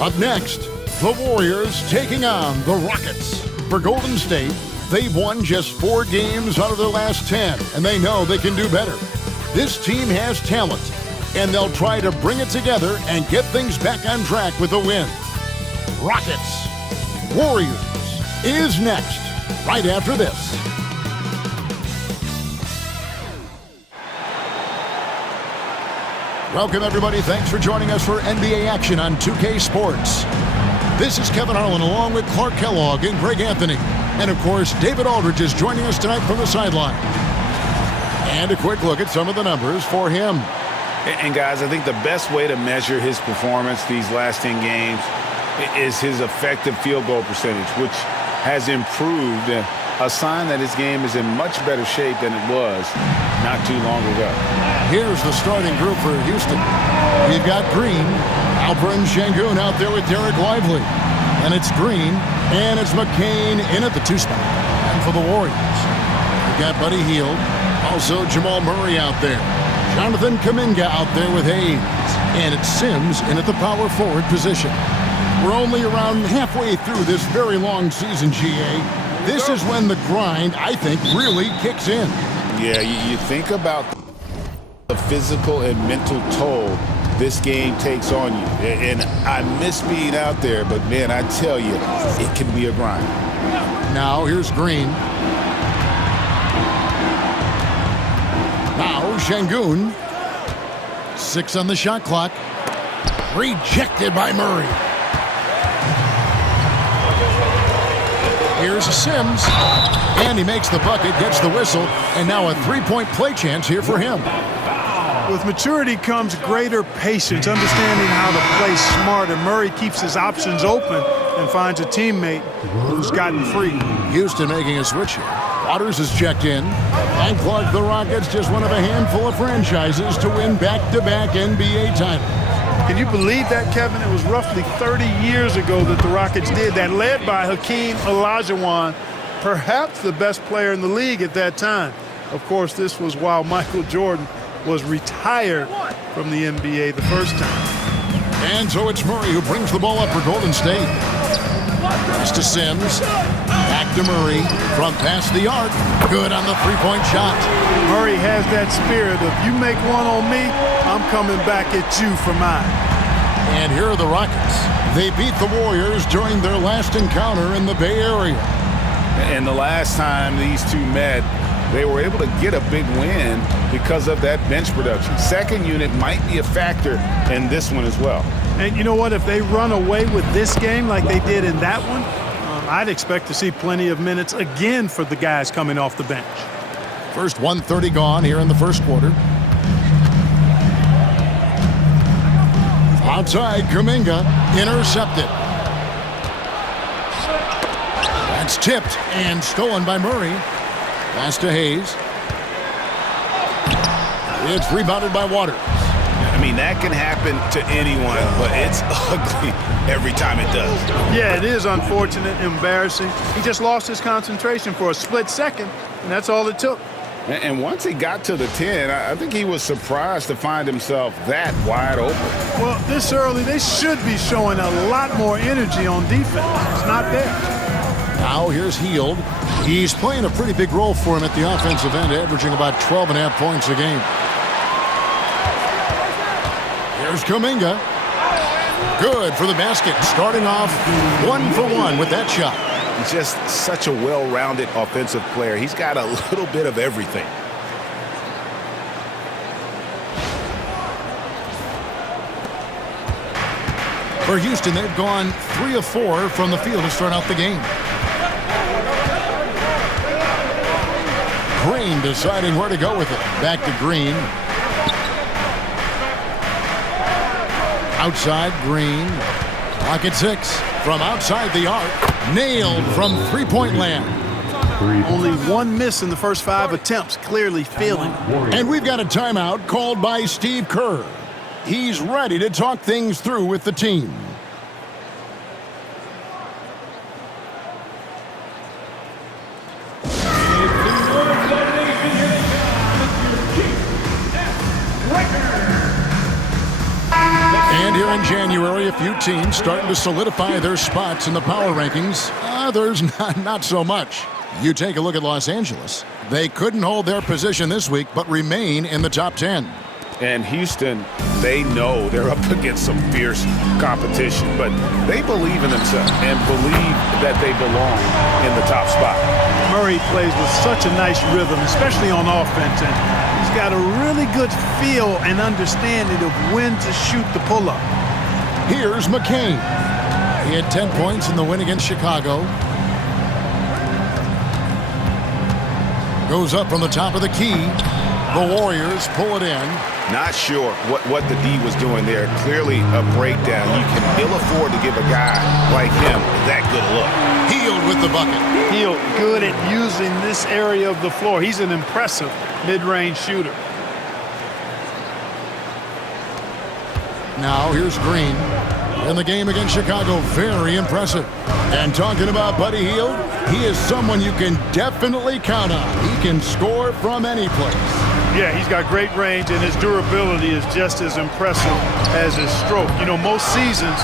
Up next, the Warriors taking on the Rockets. For Golden State, they've won just 4 games out of their last 10, and they know they can do better. This team has talent, and they'll try to bring it together and get things back on track with a win. Rockets, Warriors is next, right after this. Welcome, everybody. Thanks for joining us for NBA action on 2K Sports. This is Kevin Harlan along with Clark Kellogg and Greg Anthony. And, of course, David Aldridge is joining us tonight from the sideline. And a quick look at some of the numbers for him. And, guys, I think the best way to measure his performance these last 10 games is his effective field goal percentage, which has improved, a sign that his game is in much better shape than it was not too long ago. Here's the starting group for Houston. We've got Green, Alperen Sengun out there with Derek Lively. And it's Green, and it's McCain in at the 2 spot. And for the Warriors, we've got Buddy Hield, also Jamal Murray out there. Jonathan Kuminga out there with Hayes. And it's Sims in at the power forward position. We're only around halfway through this very long season, GA. This is when the grind, I think, really kicks in. Yeah, you think about the physical and mental toll this game takes on you. And I miss being out there, but, man, I tell you, it can be a grind. Now, here's Green. Now, Sengun. 6 on the shot clock. Rejected by Murray. Here's Sims. And he makes the bucket, gets the whistle, and now a 3-point play chance here for him. With maturity comes greater patience, understanding how to play smart, and Murray keeps his options open and finds a teammate who's gotten free. Houston making a switch here. Waters is checked in. And Clark, the Rockets, just one of a handful of franchises to win back-to-back NBA titles. Can you believe that, Kevin? It was roughly 30 years ago that the Rockets did that, led by Hakeem Olajuwon, perhaps the best player in the league at that time. Of course, this was while Michael Jordan was retired from the NBA the first time. And so it's Murray who brings the ball up for Golden State. Pass to Sims. Back to Murray. From past the arc. Good on the 3-point shot. Murray has that spirit of, you make one on me, I'm coming back at you for mine. And here are the Rockets. They beat the Warriors during their last encounter in the Bay Area. And the last time these two met, they were able to get a big win because of that bench production. Second unit might be a factor in this one as well. And you know what? If they run away with this game like they did in that one, I'd expect to see plenty of minutes again for the guys coming off the bench. First 1:30 gone here in the first quarter. Outside, Kuminga intercepted. That's tipped and stolen by Murray. Pass to Hayes. It's rebounded by Waters. I mean, that can happen to anyone, but it's ugly every time it does. Yeah, it is unfortunate, embarrassing. He just lost his concentration for a split second, and that's all it took. And once he got to the 10, I think he was surprised to find himself that wide open. Well, this early, they should be showing a lot more energy on defense. It's not there. Now here's Hield. He's playing a pretty big role for him at the offensive end, averaging about 12.5 points a game. Here's Kuminga. Good for the basket. Starting off 1 for 1 with that shot. He's just such a well-rounded offensive player. He's got a little bit of everything. For Houston, they've gone 3 of 4 from the field to start out the game. Green deciding where to go with it. Back to Green. Outside, Green. Clock at 6. From outside the arc. Nailed from three-point land. Only 1 miss in the first 5 attempts. Clearly feeling it. And we've got a timeout called by Steve Kerr. He's ready to talk things through with the team. And here in January, a few teams starting to solidify their spots in the power rankings. Others, not so much. You take a look at Los Angeles. They couldn't hold their position this week, but remain in the top 10. And Houston, they know they're up against some fierce competition, but they believe in themselves and believe that they belong in the top spot. Murray plays with such a nice rhythm, especially on offense, and he's got a really good feel and understanding of when to shoot the pull-up. Here's McCain. He had 10 points in the win against Chicago. Goes up from the top of the key. The Warriors pull it in. Not sure what the D was doing there. Clearly a breakdown. You can ill afford to give a guy like him that good a look. Hield with the bucket. Hield good at using this area of the floor. He's an impressive mid-range shooter. Now here's Green. In the game against Chicago, very impressive. And talking about Buddy Hield, he is someone you can definitely count on. He can score from any place. Yeah, he's got great range, and his durability is just as impressive as his stroke. You know, most seasons,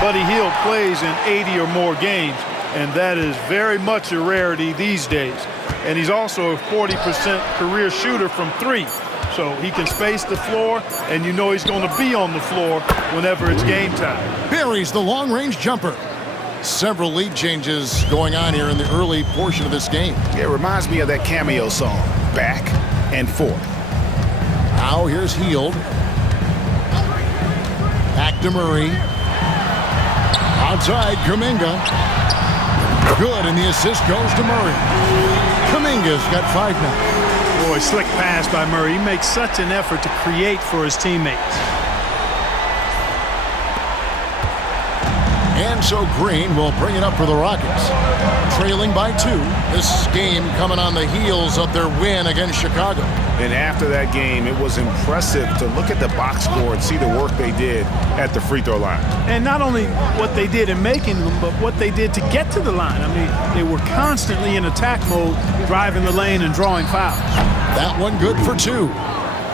Buddy Hield plays in 80 or more games, and that is very much a rarity these days. And he's also a 40% career shooter from three. So he can space the floor, and you know he's going to be on the floor whenever it's game time. Buries the long-range jumper. Several lead changes going on here in the early portion of this game. It reminds me of that Cameo song, Back and Forth. Now here's Hield. Back to Murray. Outside, Kuminga. Good, and the assist goes to Murray. Kuminga's got 5 now. Boy, slick pass by Murray. He makes such an effort to create for his teammates. And so Green will bring it up for the Rockets. Trailing by 2. This game coming on the heels of their win against Chicago. And after that game, it was impressive to look at the box score and see the work they did at the free throw line. And not only what they did in making them, but what they did to get to the line. I mean, they were constantly in attack mode, driving the lane and drawing fouls. That one good for 2.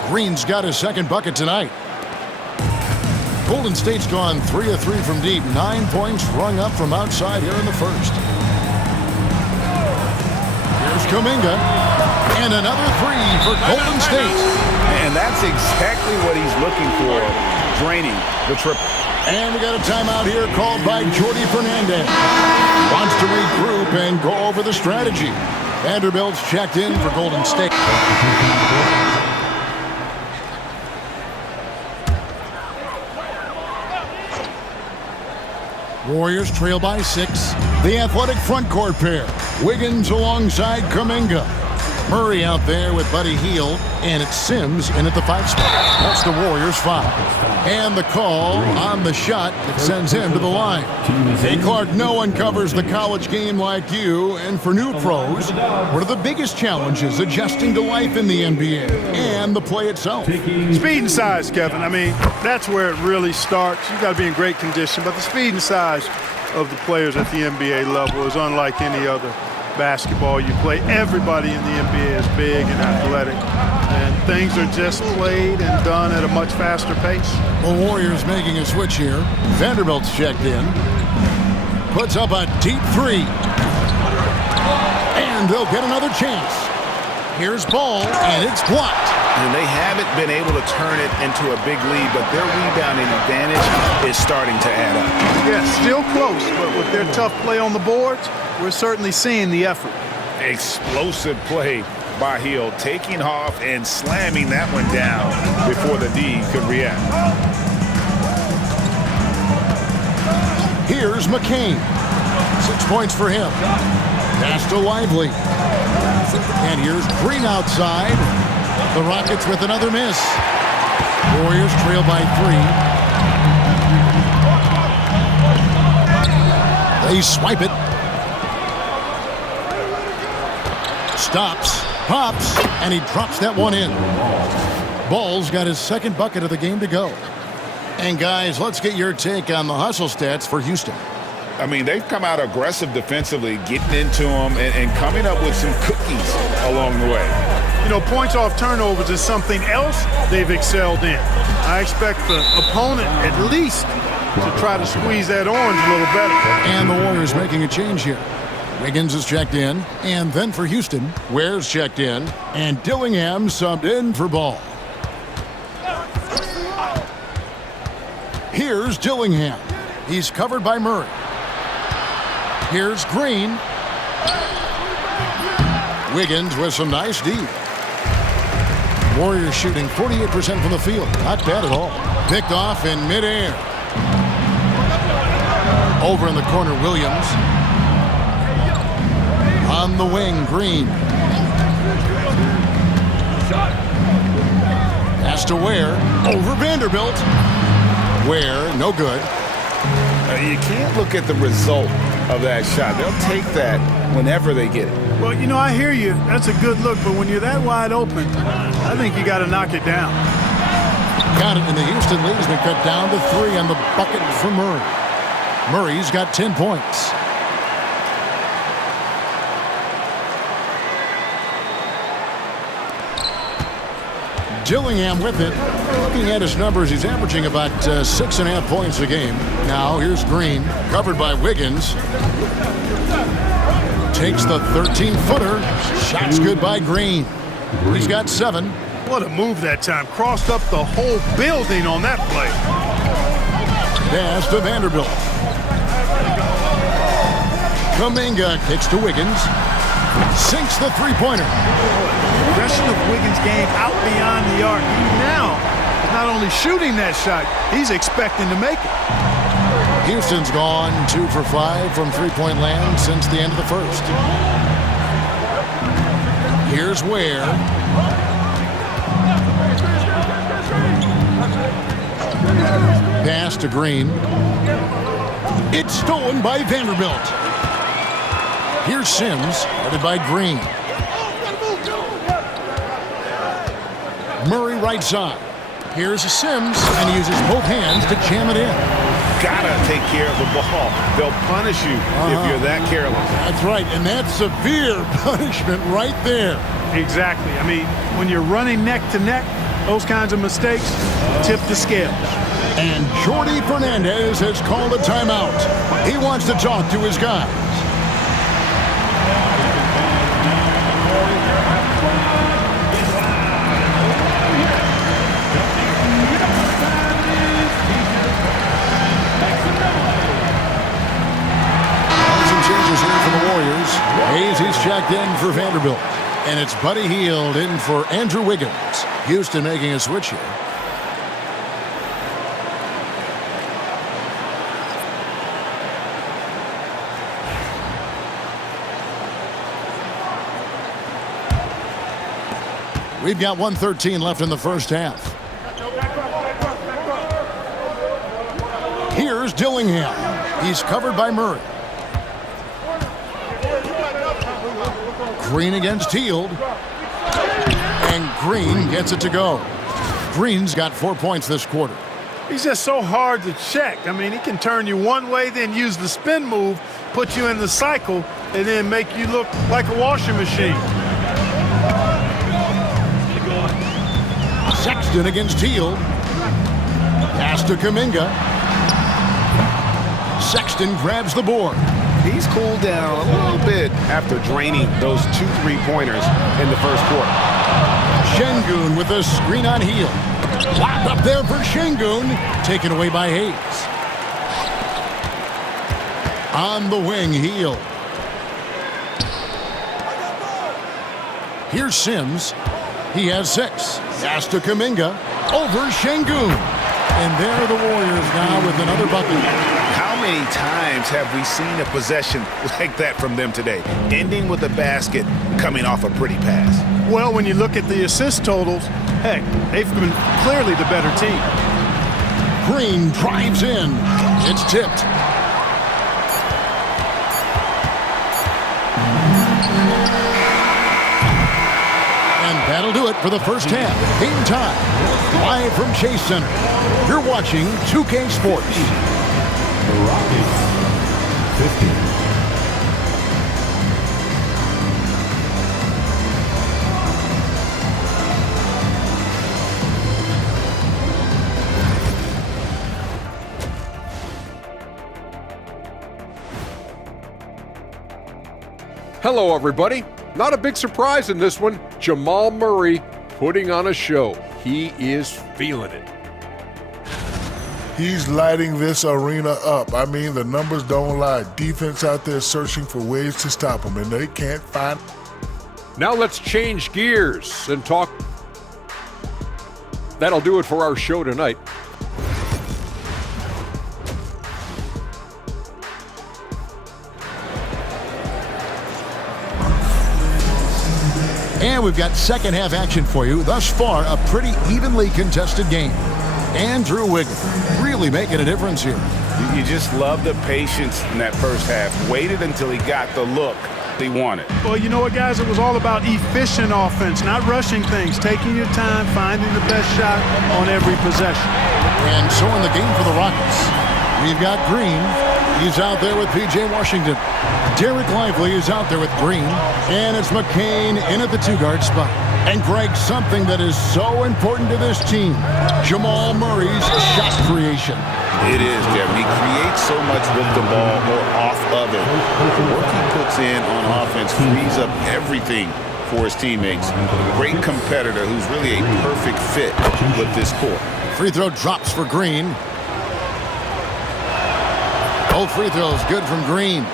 Green's got his second bucket tonight. Golden State's gone 3 of 3 from deep. 9 points rung up from outside here in the first. Here's Kuminga. And another 3 for Golden State. And that's exactly what he's looking for, draining the triple. And we got a timeout here called by Jordi Fernandez. Wants to regroup and go over the strategy. Vanderbilt's checked in for Golden State. Warriors trail by 6. The athletic front court pair. Wiggins alongside Kuminga. Murray out there with Buddy Hield, and it's Sims in at the 5 spot. That's the Warriors' foul. And the call on the shot that sends him to the line. Hey, Clark, no one covers the college game like you, and for new pros, what are the biggest challenges adjusting to life in the NBA and the play itself? Speed and size, Kevin. I mean, that's where it really starts. You've got to be in great condition, but the speed and size of the players at the NBA level is unlike any other basketball you play. Everybody in the NBA is big and athletic, and things are just played and done at a much faster pace. The Warriors making a switch here. Vanderbilt's checked in. Puts up a deep 3. And they'll get another chance. Here's ball, and it's blocked. And they haven't been able to turn it into a big lead, but their rebounding advantage is starting to add up. Yeah, still close, but with their tough play on the boards, we're certainly seeing the effort. Explosive play by Hield, taking off and slamming that one down before the D could react. Here's McCain. 6 points for him. Pass to Lively. And here's Green outside. The Rockets with another miss. Warriors trail by 3. They swipe it. Stops, pops, and he drops that one in. Ball's got his second bucket of the game to go. And guys, let's get your take on the hustle stats for Houston. I mean, they've come out aggressive defensively, getting into them and coming up with some cookies along the way. You know, points off turnovers is something else they've excelled in. I expect the opponent at least to try to squeeze that orange a little better. And the Warriors making a change here. Wiggins is checked in, and then for Houston, Ware's checked in, and Dillingham subbed in for Ball. Here's Dillingham. He's covered by Murray. Here's Green. Wiggins with some nice D. Warriors shooting 48% from the field. Not bad at all. Picked off in midair. Over in the corner, Williams. On the wing, Green. Pass to Ware. Over Vanderbilt. Ware, no good. You can't look at the result of that shot. They'll take that whenever they get it. Well, you know, I hear you. That's a good look, but when you're that wide open, I think you got to knock it down. Got it, and the Houston lead has been cut down to 3 on the bucket for Murray. Murray's got 10 points. Dillingham with it. Looking at his numbers, he's averaging about 6.5 points a game. Now, here's Green, covered by Wiggins. Takes the 13-footer. Shot's good by Green. He's got 7. What a move that time. Crossed up the whole building on that play. Pass to Vanderbilt. Kuminga kicks to Wiggins. Sinks the three-pointer. Progression of Wiggins' game out beyond the arc. He now is not only shooting that shot, he's expecting to make it. Houston's gone 2 for 5 from three-point land since the end of the first. Here's Ware. Pass to Green. It's stolen by Vanderbilt. Here's Sims, guarded by Green. Murray right side. Here's Sims, and he uses both hands to jam it in. Gotta take care of the ball. They'll punish you if you're that careless. That's right, and that's severe punishment right there. Exactly. I mean, when you're running neck to neck, those kinds of mistakes tip the scales. And Jordi Fernandez has called a timeout. He wants to talk to his guys. Hayes, he's checked in for Vanderbilt. And it's Buddy Hield in for Andrew Wiggins. Houston making a switch here. We've got 1:13 left in the first half. Here's Dillingham. He's covered by Murray. Green against Hield. And Green gets it to go. Green's got 4 points this quarter. He's just so hard to check. I mean, he can turn you one way, then use the spin move, put you in the cycle, and then make you look like a washing machine. Sexton against Hield. Pass to Kuminga. Sexton grabs the board. He's cooled down a little bit after draining those 2 3-pointers in the first quarter. Şengün with a screen on Hield. Locked up there for Şengün. Taken away by Hayes. On the wing, Hield. Here's Sims. He has 6. Pass to Kuminga. Over Şengün. And there are the Warriors now with another bucket. How many times have we seen a possession like that from them today, ending with a basket coming off a pretty pass? Well, when you look at the assist totals, heck, they've been clearly the better team. Green drives in. It's tipped. And that'll do it for the first half. Game time. Live from Chase Center. You're watching 2K Sports. The Rockets, 50. Hello, everybody. Not a big surprise in this one. Jamal Murray putting on a show. He is feeling it. He's lighting this arena up. I mean, the numbers don't lie. Defense out there searching for ways to stop him, and they can't find. Now let's change gears and talk. That'll do it for our show tonight. And we've got second half action for you. Thus far, a pretty evenly contested game. Andrew Wiggins really making a difference here. You just love the patience in that first half. Waited until he got the look he wanted. Well, you know what, guys? It was all about efficient offense, not rushing things, taking your time, finding the best shot on every possession. And so in the game for the Rockets, we've got Green. He's out there with P.J. Washington. Derek Lively is out there with Green. And it's McCain in at the two-guard spot. And Greg, something that is so important to this team, Jamal Murray's shot creation. It is, Kevin. He creates so much with the ball or off of it. The work he puts in on offense frees up everything for his teammates. Great competitor who's really a perfect fit with this core. Free throw drops for Green. Both free throws good from Green.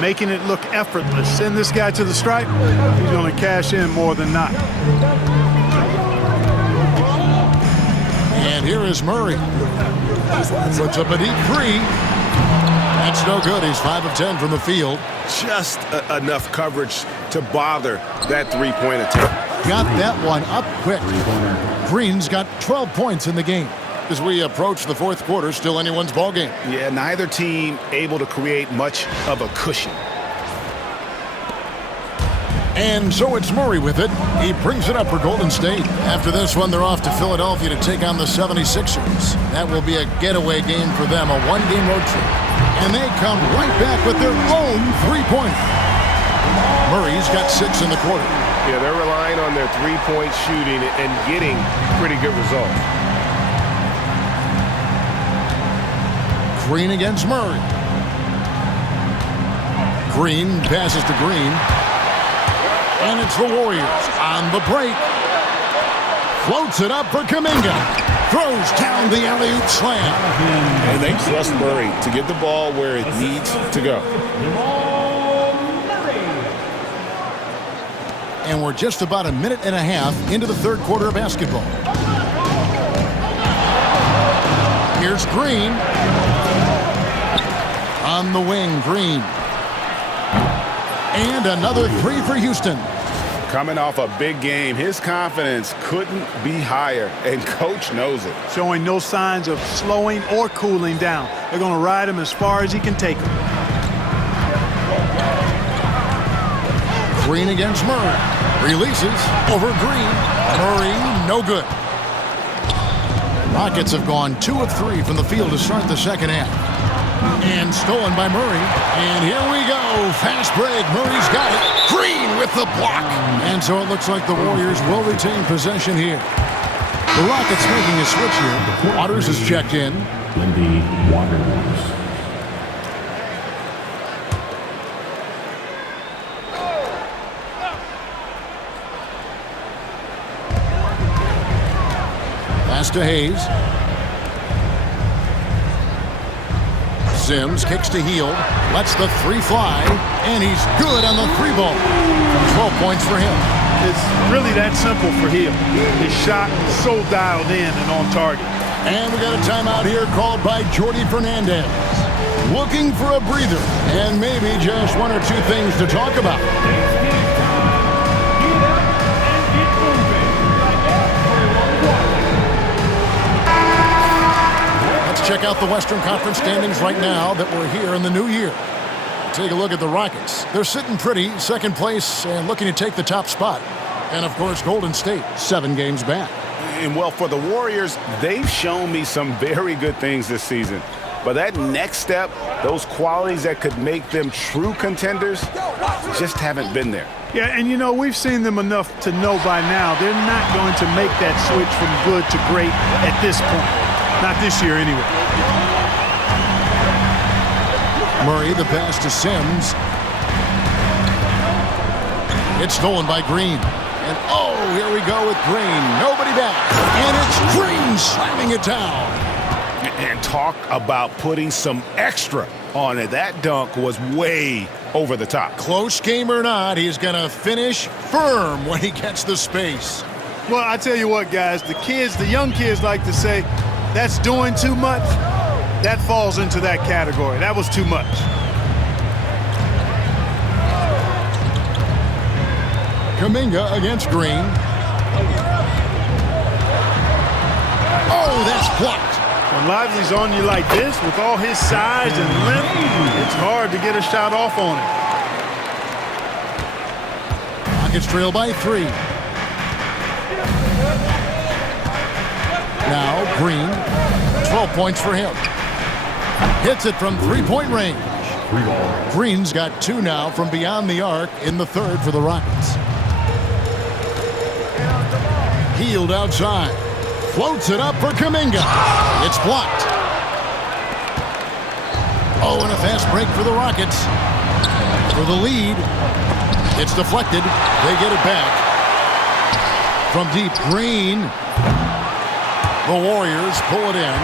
Making it look effortless. Send this guy to the stripe. He's going to cash in more than not. And here is Murray. Puts up a deep three. That's no good. He's 5 of 10 from the field. Just enough coverage to bother that three-point attempt. Got that one up quick. Green's got 12 points in the game. As we approach the fourth quarter, still anyone's ball game. Yeah, neither team able to create much of a cushion. And so it's Murray with it. He brings it up for Golden State. After this one, they're off to Philadelphia to take on the 76ers. That will be a getaway game for them, a one-game road trip. And they come right back with their own three-pointer. Murray's got 6 in the quarter. Yeah, they're relying on their three-point shooting and getting pretty good results. Green against Murray. Green passes to Green. And it's the Warriors on the break. Floats it up for Kuminga. Throws down the alley-oop slam. And they trust Murray to get the ball where it needs to go. And we're just about a minute and a half into the third quarter of basketball. Here's Green. On the wing, Green. And another three for Houston. Coming off a big game, his confidence couldn't be higher, and Coach knows it. Showing no signs of slowing or cooling down. They're going to ride him as far as he can take him. Green against Murray. Releases over Green. Murray, no good. Rockets have gone 2 of 3 from the field to start the second half. And stolen by Murray. And here we go. Fast break. Murray's got it. Green with the block. And so it looks like the Warriors will retain possession here. The Rockets making a switch here. Waters is checked in. Lindy Waters. Pass to Hayes. Sims kicks to Hield, lets the three fly, and he's good on the three ball. 12 points for him. It's really that simple for Hield. His shot so dialed in and on target. And we got a timeout here called by Jordi Fernandez. Looking for a breather and maybe just 1 or 2 things to talk about. Check out the Western Conference standings right now that we're here in the new year. Take a look at the Rockets. They're sitting pretty, second place, and looking to take the top spot. And, of course, Golden State, 7 games back. And, well, for the Warriors, they've shown me some very good things this season. But that next step, those qualities that could make them true contenders, just haven't been there. Yeah, and, you know, we've seen them enough to know by now they're not going to make that switch from good to great at this point. Not this year, anyway. Murray, the pass to Sims. It's stolen by Green. And oh, here we go with Green. Nobody back. And it's Green slamming it down. And talk about putting some extra on it. That dunk was way over the top. Close game or not, he's going to finish firm when he gets the space. Well, I tell you what, guys, the young kids like to say, that's doing too much. That falls into that category. That was too much. Kuminga against Green. Oh, that's blocked. When Lively's on you like this, with all his size and length, it's hard to get a shot off on it. Rockets trail by 3. Now Green, 12 points for him. Hits it from three-point range. Green's got 2 now from beyond the arc in the third for the Rockets. Healed outside. Floats it up for Kuminga. It's blocked. Oh, and a fast break for the Rockets. For the lead. It's deflected. They get it back. From deep, Green. The Warriors pull it in.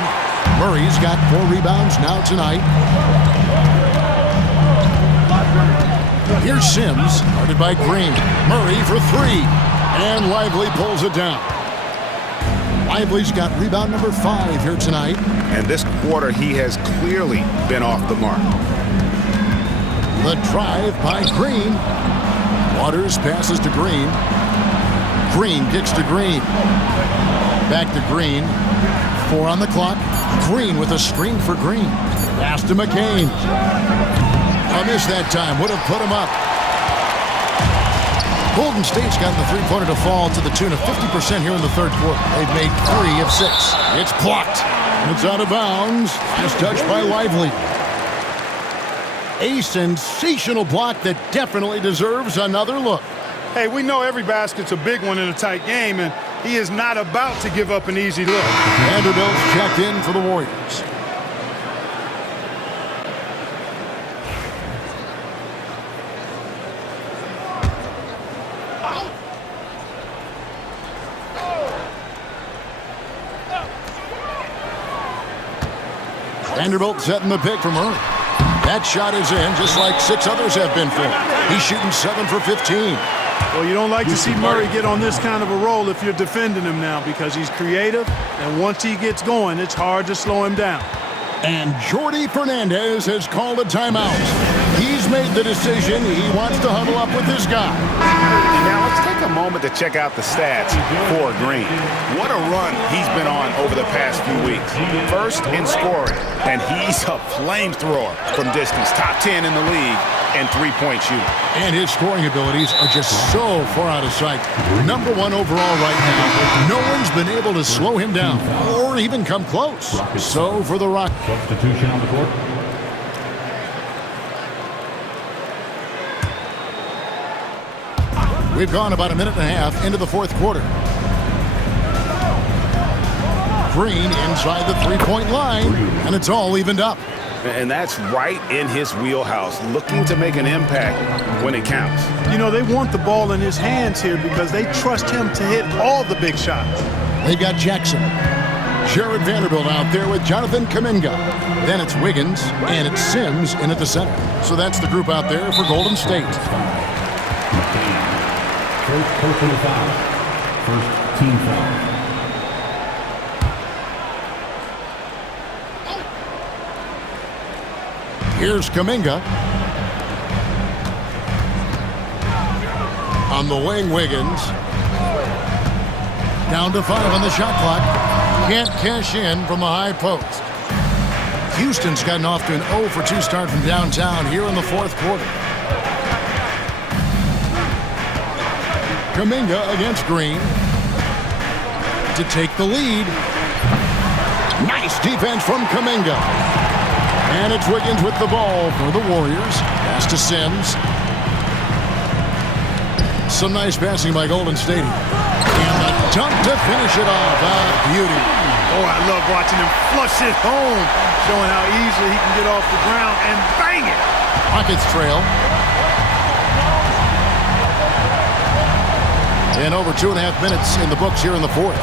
Murray's got 4 rebounds now tonight. Here's Sims, guarded by Green. Murray for 3. And Lively pulls it down. Lively's got rebound number 5 here tonight. And this quarter, he has clearly been off the mark. The drive by Green. Waters passes to Green. Green kicks to Green. Back to Green. 4 on the clock. Green with a screen for Green. Pass to McCain. A miss that time. Would have put him up. Golden State's gotten the three-pointer to fall to the tune of 50% here in the third quarter. They've made 3 of 6. It's blocked. It's out of bounds. Just touched by Lively. A sensational block that definitely deserves another look. Hey, we know every basket's a big one in a tight game, and he is not about to give up an easy look. Vanderbilt's checked in for the Warriors. Vanderbilt setting the pick for Murray. That shot is in, just like 6 others have been for him. He's shooting 7 for 15. Well, you don't like to see Murray get on this kind of a roll if you're defending him now, because he's creative, and once he gets going, it's hard to slow him down. And Jordi Fernandez has called a timeout. He's made the decision. He wants to huddle up with this guy. Now let's take a moment to check out the stats for Green. What a run he's been on over the past few weeks. First in scoring, and he's a flamethrower from distance. Top 10 in the league and three-point shooting. And his scoring abilities are just so far out of sight. Number 1 overall right now. No one's been able to slow him down or even come close. So for the Rockets. Substitution on the court. We've gone about a minute and a half into the fourth quarter. Green inside the three-point line, and it's all evened up. And that's right in his wheelhouse, looking to make an impact when it counts. You know, they want the ball in his hands here because they trust him to hit all the big shots. They've got Jackson. Jared Vanderbilt out there with Jonathan Kuminga. Then it's Wiggins, and it's Sims in at the center. So that's the group out there for Golden State. First personal foul. First team foul. Here's Kuminga. On the wing, Wiggins. Down to 5 on the shot clock. Can't cash in from the high post. Houston's gotten off to an 0 for 2 start from downtown here in the fourth quarter. Kuminga against Green to take the lead. Nice defense from Kuminga. And it's Wiggins with the ball for the Warriors. Pass to Sims. Some nice passing by Golden State. And the dunk to finish it off. Beauty. Oh, I love watching him flush it home, showing how easily he can get off the ground and bang it. Rockets trail. And over 2.5 minutes in the books here in the fourth.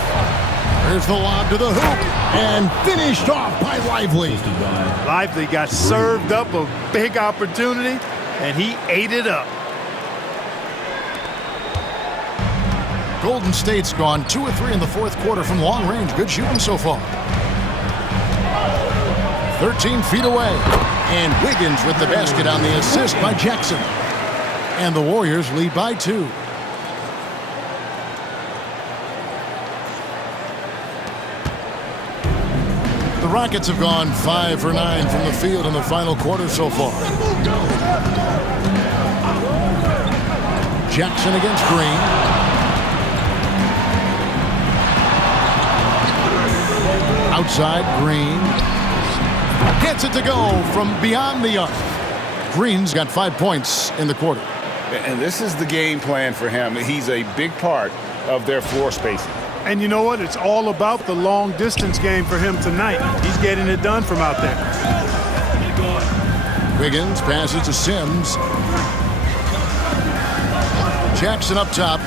There's the lob to the hoop. And finished off by Lively. Lively got served up a big opportunity, and he ate it up. Golden State's gone 2 of 3 in the fourth quarter from long range. Good shooting so far. 13 feet away. And Wiggins with the basket on the assist by Jackson. And the Warriors lead by 2. The Rockets have gone 5 for 9 from the field in the final quarter so far. Jackson against Green. Outside, Green. Gets it to go from beyond the arc. Green's got 5 points in the quarter. And this is the game plan for him. He's a big part of their floor spacing. And you know what? It's all about the long distance game for him tonight. He's getting it done from out there. Wiggins passes to Sims. Jackson up top.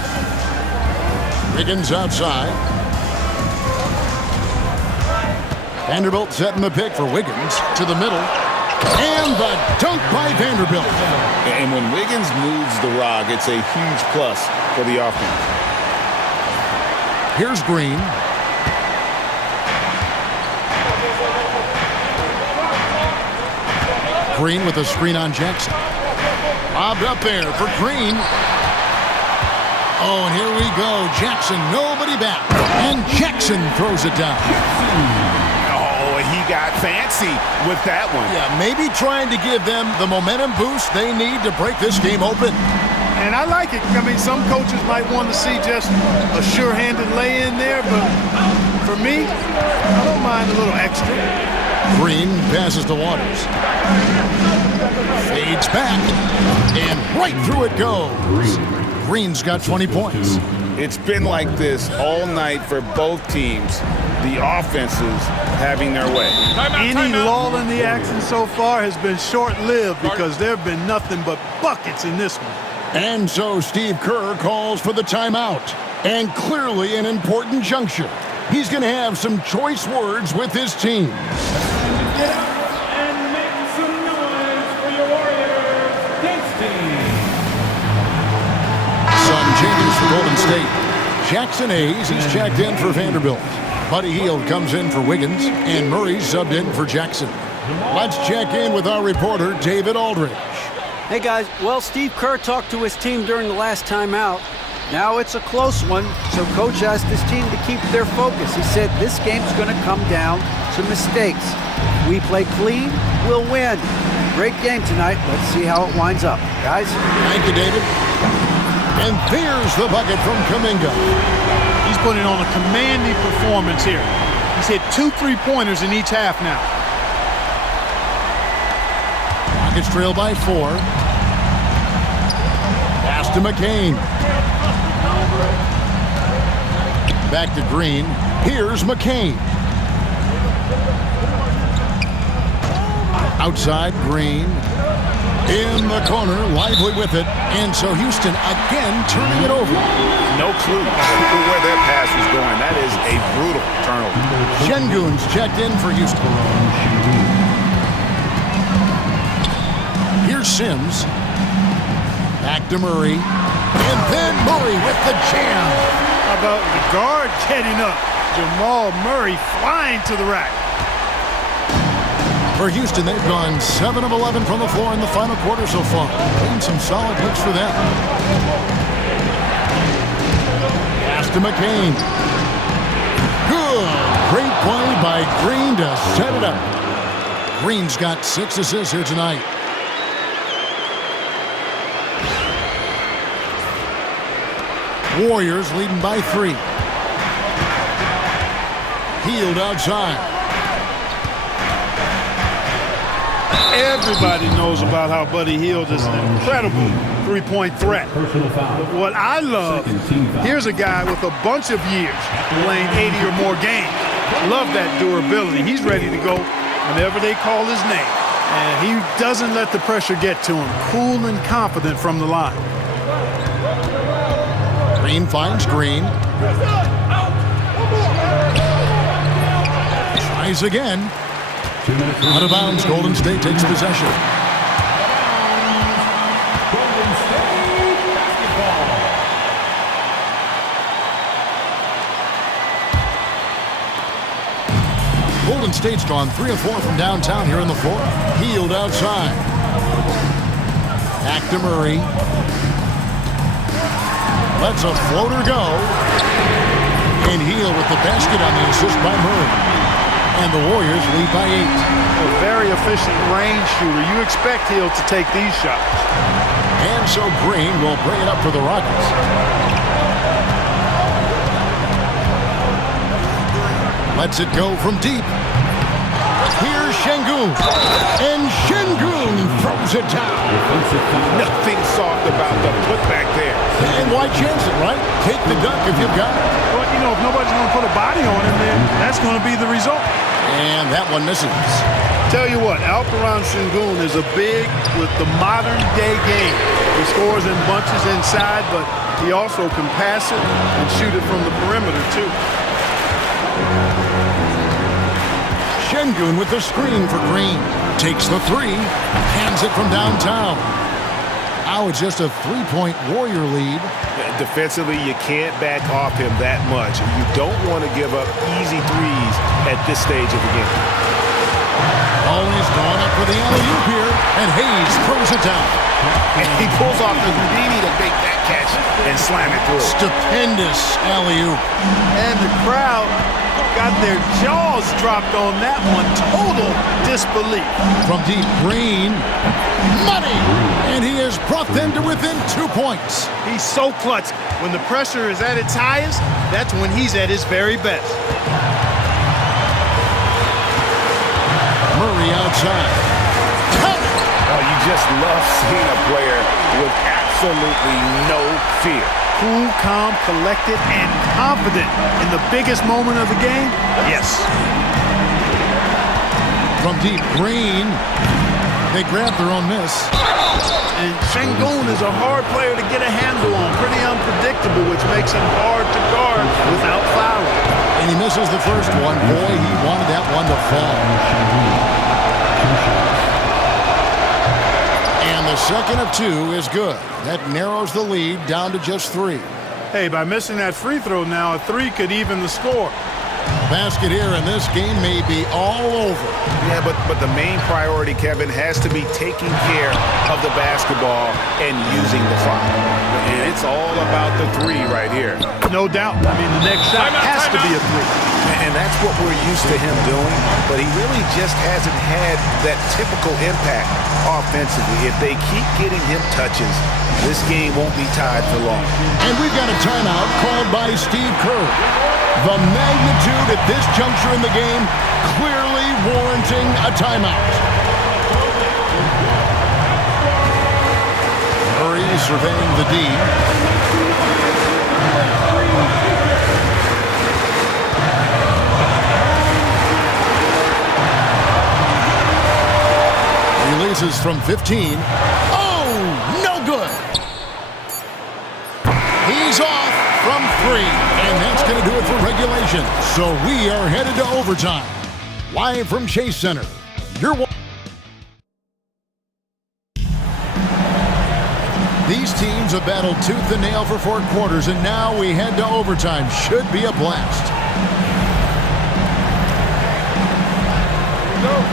Wiggins outside. Vanderbilt setting the pick for Wiggins to the middle. And the dunk by Vanderbilt. And when Wiggins moves the rock, it's a huge plus for the offense. Here's Green. Green with a screen on Jackson. Lobbed up there for Green. Oh, and here we go. Jackson, nobody back. And Jackson throws it down. Oh, he got fancy with that one. Yeah, maybe trying to give them the momentum boost they need to break this game open. And I like it. I mean, some coaches might want to see just a sure-handed lay-in there, but for me, I don't mind a little extra. Green passes to Waters. Fades back, and right through it goes. Green's got 20 points. It's been like this all night for both teams. The offenses having their way. Any lull in the action so far has been short-lived because there have been nothing but buckets in this one. And so Steve Kerr calls for the timeout. And clearly an important juncture. He's going to have some choice words with his team. Get up and make some noise for your Warriors dance team. Some changes for Golden State. Jackson Hayes, he's checked in for Vanderbilt. Buddy Hield comes in for Wiggins, and Murray subbed in for Jackson. Let's check in with our reporter, David Aldridge. Hey guys, well, Steve Kerr talked to his team during the last timeout. Now it's a close one, so coach asked his team to keep their focus. He said this game's going to come down to mistakes. If we play clean, we'll win. Great game tonight. Let's see how it winds up. Guys? Thank you, David. And there's the bucket from Kuminga. He's putting on a commanding performance here. He's hit 2 3-pointers in each half now. Rockets trail by 4. Pass to McCain. Back to Green. Here's McCain. Outside, Green. In the corner, Lively with it. And so Houston again turning it over. No clue where that pass was going. That is a brutal turnover. Şengün's checked in for Houston. Here's Sims. Back to Murray. And then Murray with the jam. How about the guard getting up? Jamal Murray flying to the rack. For Houston, they've gone 7 of 11 from the floor in the final quarter so far. Been some solid looks for them. Pass to McCain. Good. Great play by Green to set it up. Green's got 6 assists here tonight. Warriors leading by 3. Hield outside. Everybody knows about how Buddy Hield is an incredible three-point threat. But what I love, here's a guy with a bunch of years playing 80 or more games. Love that durability. He's ready to go whenever they call his name. And he doesn't let the pressure get to him. Cool and confident from the line. Green finds Green. Tries again. Out of bounds, Golden State takes possession. Golden State's gone 3 of 4 from downtown here in the fourth. Hield outside. Back to Murray. Lets a floater go. And Hield with the basket on the assist by Murray. And the Warriors lead by 8. A very efficient range shooter. You expect Hield to take these shots. And so Green will bring it up for the Rockets. Lets it go from deep. Here's Şengün. And Şengün throws it down. Nothing soft about the putback there. And why chance it, right? Take the dunk if you've got it. Well, you know, if nobody's going to put a body on him, then that's going to be the result. And that one misses. Tell you what, Alperen Şengün is a big with the modern-day game. He scores in bunches inside, but he also can pass it and shoot it from the perimeter, too. Şengün with the screen for Green. Takes the three. Hands it from downtown. Now it's just a 3-point Warrior lead. Defensively, you can't back off him that much. You don't want to give up easy threes at this stage of the game. Always going up for the alley-oop here, and Hayes throws it down. And he pulls off the Houdini to make that catch and slam it through. Stupendous alley-oop. And the crowd got their jaws dropped on that one. Total disbelief. From deep, Green. Money! And he has brought them to within 2 points. He's so clutch. When the pressure is at its highest, that's when he's at his very best. Murray outside. Oh, you just love seeing a player with absolutely no fear. Cool, calm, collected, and confident in the biggest moment of the game? Yes. From deep, Green. They grab their own miss. And Şengün is a hard player to get a handle on. Pretty unpredictable, which makes him hard to guard without fouling. And he misses the first one. Boy, he wanted that one to fall. And the second of 2 is good. That narrows the lead down to just 3. Hey, by missing that free throw now, a 3 could even the score. Basket here, and this game may be all over. Yeah, but the main priority, Kevin, has to be taking care of the basketball and using the clock. And it's all about the 3 right here. No doubt. I mean, the next shot has to be a 3. And that's what we're used to him doing, but he really just hasn't had that typical impact offensively. If they keep getting him touches, this game won't be tied for long. And we've got a timeout called by Steve Kerr. The magnitude at this juncture in the game clearly warranting a timeout. Murray surveying the D. Releases from 15. Oh, no good. He's off from 3, and that's going to do it for regulation. So we are headed to overtime. Live from Chase Center. These teams have battled tooth and nail for 4 quarters, and now we head to overtime. Should be a blast. Go.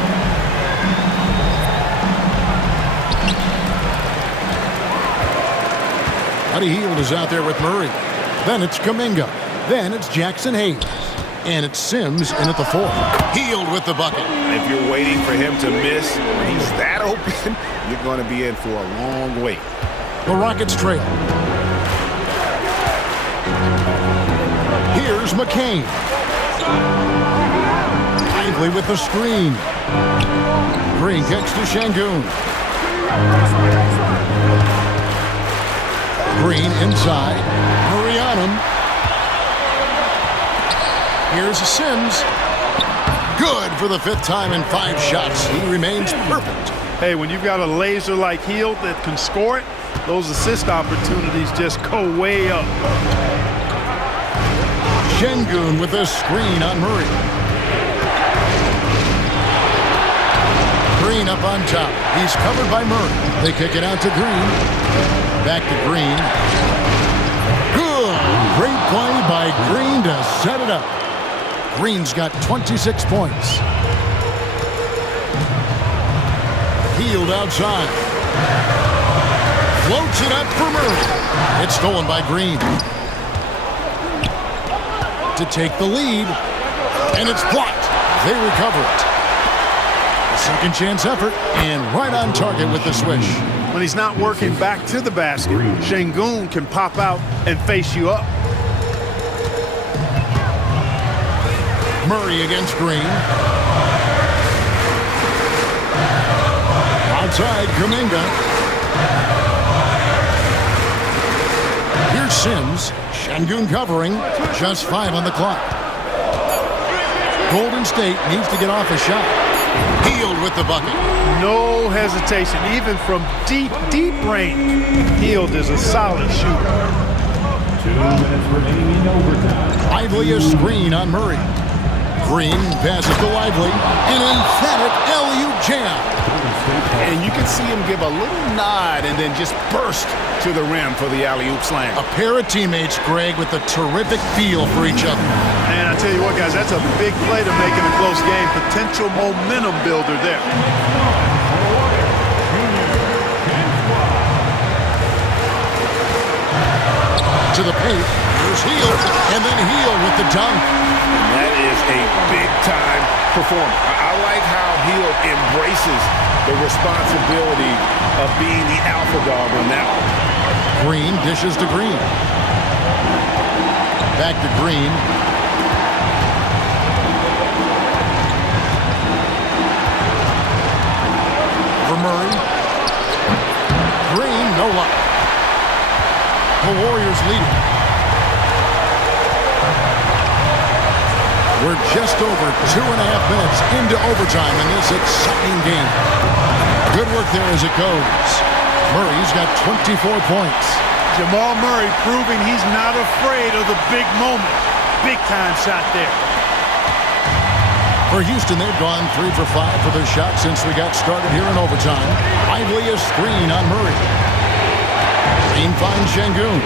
Buddy Hield is out there with Murray. Then it's Kuminga. Then it's Jackson Hayes. And it's Sims in at the 4th. Hield with the bucket. If you're waiting for him to miss, when he's that open, you're going to be in for a long wait. The Rockets trail. Here's McCain. Lively with the screen. Green kicks to Şengün. Green inside. Murray on him. Here's Sims. Good for the 5th time in 5 shots. He remains perfect. Hey, when you've got a laser like Hield that can score it, those assist opportunities just go way up. Şengün with a screen on Murray. Green up on top. He's covered by Murray. They kick it out to Green. Back to Green. Good. Great play by Green to set it up. Green's got 26 points. Hield outside. Floats it up for Murray. It's stolen by Green. To take the lead. And it's blocked. They recover it. Second chance effort, and right on target with the swish. When he's not working back to the basket, Şengün can pop out and face you up. Murray against Green. Outside, Kuminga. Here's Sims. Şengün covering. Just 5 on the clock. Golden State needs to get off a shot. Hield with the bucket. No hesitation, even from deep, deep range. Hield is a solid shooter. 2 minutes remaining in overtime. Lively a screen on Murray. Green passes to Lively. An emphatic LU jam. And you can see him give a little nod and then just burst to the rim for the alley-oop slam. A pair of teammates, Greg, with a terrific feel for each other. And I tell you what, guys, that's a big play to make in a close game. Potential momentum builder there. To the paint. Here's Hield. And then Hield with the dunk. That is a big-time performance. I like how Hield embraces the responsibility of being the alpha dog on that one. Green dishes to Green. Back to Green. For Murray. Green, no luck. The Warriors lead it. We're just over 2.5 minutes into overtime in this exciting game. Good work there as it goes. Murray's got 24 points. Jamal Murray proving he's not afraid of the big moment. Big time shot there. For Houston, they've gone 3 for 5 for their shot since we got started here in overtime. Lively a screen on Murray. Green finds Şengün.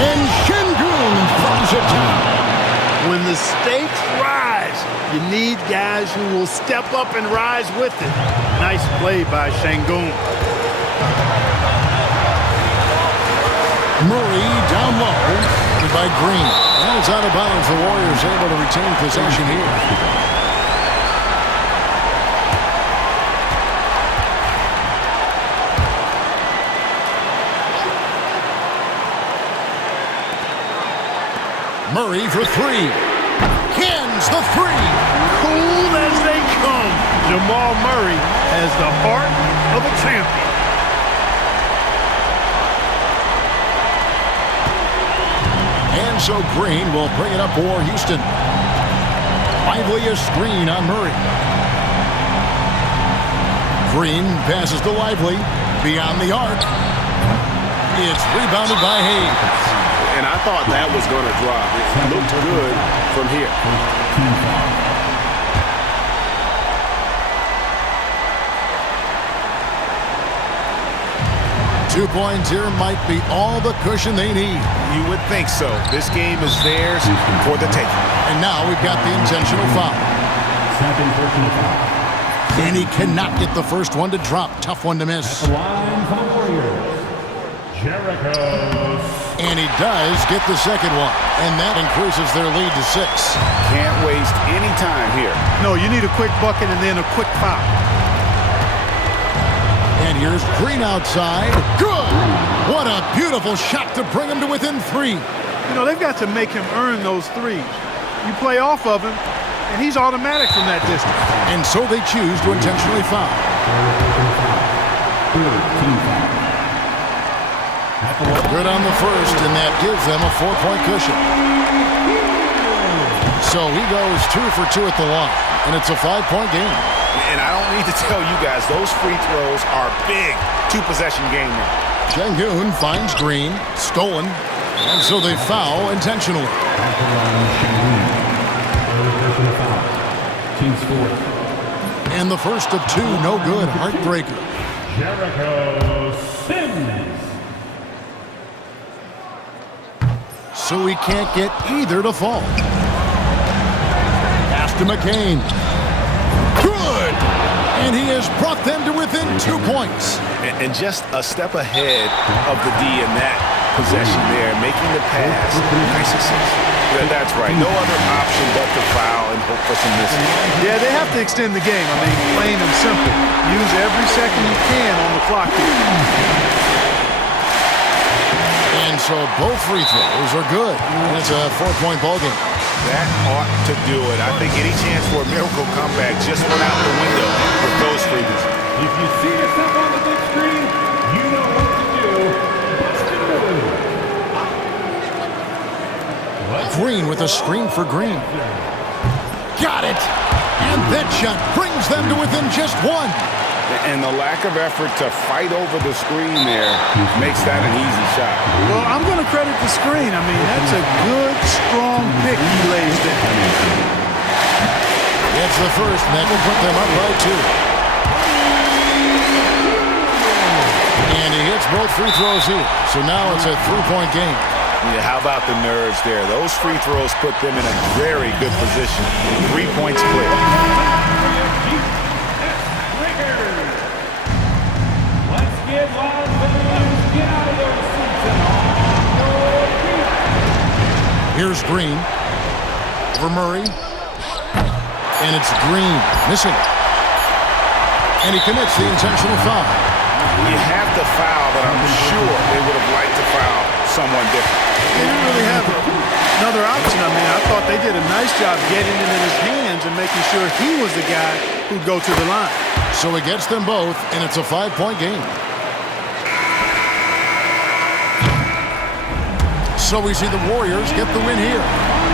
And Şengün throws it down. When the stakes rise, you need guys who will step up and rise with it. Nice play by Şengün. Murray down low by Green. And it's out of bounds. The Warriors able to retain possession here. Murray for 3. Cans the 3. Cool as they come. Jamal Murray has the heart of a champion. And so Green will bring it up for Houston. Lively a screen on Murray. Green passes to Lively. Beyond the arc. It's rebounded by Hayes. And I thought that was going to drop. It looked good from here. 2 points here might be all the cushion they need. You would think so. This game is theirs for the taking. And now we've got the intentional foul. Second personal foul. And he cannot get the first one to drop. Tough one to miss. The line for the Warriors, Jericho. And he does get the second one. And that increases their lead to 6. Can't waste any time here. No, you need a quick bucket and then a quick foul. And here's Green outside. Good! What a beautiful shot to bring him to within 3. You know, they've got to make him earn those threes. You play off of him, and he's automatic from that distance. And so they choose to intentionally foul. Good on the first, and that gives them a 4-point cushion. So he goes 2 for 2 at the line, and it's a 5-point game. And I don't need to tell you guys, those free throws are big. 2-possession game now. Şengün finds Green. Stolen. And so they foul intentionally. Personal foul. Team's fourth. And the first of two, no good. Heartbreaker. Jericho Sims. So he can't get either to fall. Pass to McCain. Good! And he has brought them to within 2 points. And just a step ahead of the D in that possession there, making the pass. Nice assist. That's right. No other option but to foul and hope for some missing. Yeah, they have to extend the game. I mean, plain and simple. Use every second you can on the clock here. And so both free throws are good. And it's a 4-point ball game. That ought to do it. I think any chance for a miracle comeback just went out the window with those freebies. If you see yourself on the big screen, you know what to do. Bust it move. Green with a screen for Green. Got it! And that shot brings them to within just one. And the lack of effort to fight over the screen there makes that an easy shot. Well, I'm going to credit the screen. I mean, that's a good, strong pick he lays down. It's the first, and that will put them up by 2. And he hits both free throws here. So now it's a 3-point game. Yeah, how about the nerves there? Those free throws put them in a very good position. 3 points clear. Let's get wild, fans. Get out of their seats and on. Here's Green. Over Murray. And it's Green. Missing. And he commits the intentional foul. You have to foul, but I'm sure they would have liked to foul someone different. They didn't really have another option. I mean, I thought they did a nice job getting it in his hands and making sure he was the guy who'd go to the line. So he gets them both, and it's a 5-point game. So we see the Warriors get the win here.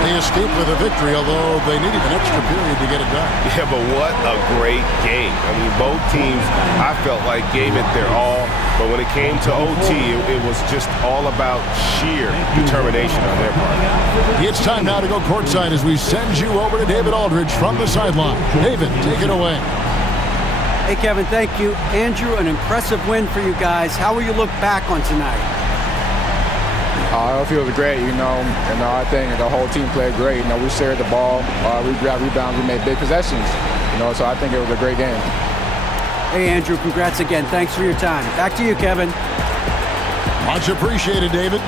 They escape with a victory, although they needed an extra period to get it done. Yeah, but what a great game. I mean, both teams, I felt like, gave it their all. But when it came to OT, it was just all about sheer determination on their part. It's time now to go courtside as we send you over to David Aldridge from the sideline. David, take it away. Hey, Kevin, thank you. Andrew, an impressive win for you guys. How will you look back on tonight? It feels great, I think the whole team played great. We shared the ball, we grabbed rebounds, we made big possessions, so I think it was a great game. Hey, Andrew, congrats again. Thanks for your time. Back to you, Kevin. Much appreciated, David.